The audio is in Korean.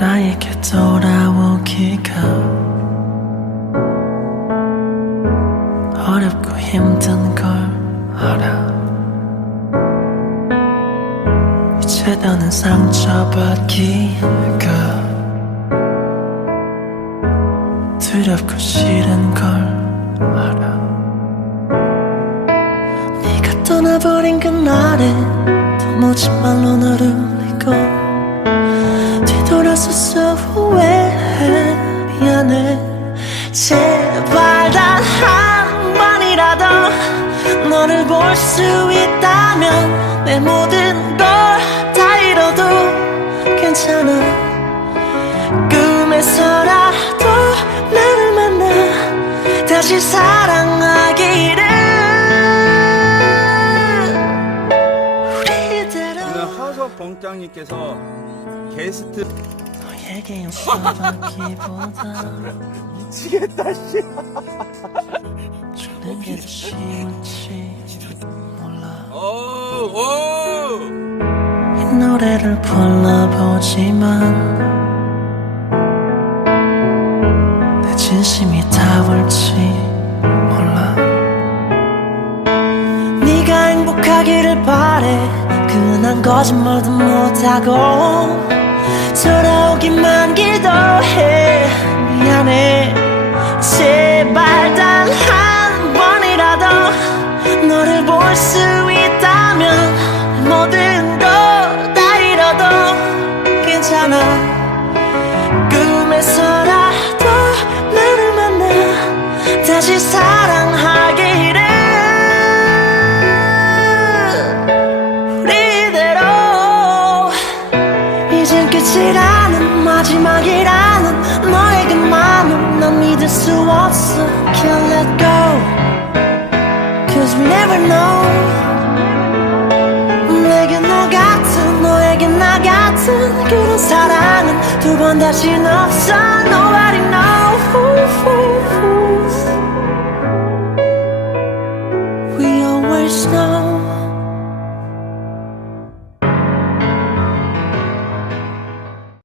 나에게 돌아오기가 어렵고 힘든 걸 알아. 이제 더는 상처받기가 두렵고 싫은 걸 알아. 네가 떠나버린 그날에 도무지 말로 너를 미안해 제발 단 한 번이라도 너를 볼 수 있다면 내 모든 걸 다 잃어도 괜찮아. 꿈에서라도 나를 만나 다시 사랑하기를. 우리대로. 오늘 하석 봉장님께서 게스트 너에게 용서받기보다 미치겠다 씨. 주는 게더 쉬운지 몰라 오, 오. 이 노래를 불러보지만 내 진심이 닿을지 몰라 네가 행복하기를 바래 그난 거짓말도 못하고 돌아오기만 기도해. 미안해. 제발 단 한 번이라도 너를 볼 수 있다면 모든 거다 잃어도 괜찮아. 꿈에서라도 나를 만나 다시 사랑하기를 우리대로 이젠 끝이라는 마지막이라는 너의 그 맘을 난 믿을 수 없어 Can't let go Cause we never know 내게 너 같은 너에게 나 같은 그런 사랑은 두 번 다신 없어 Nobody know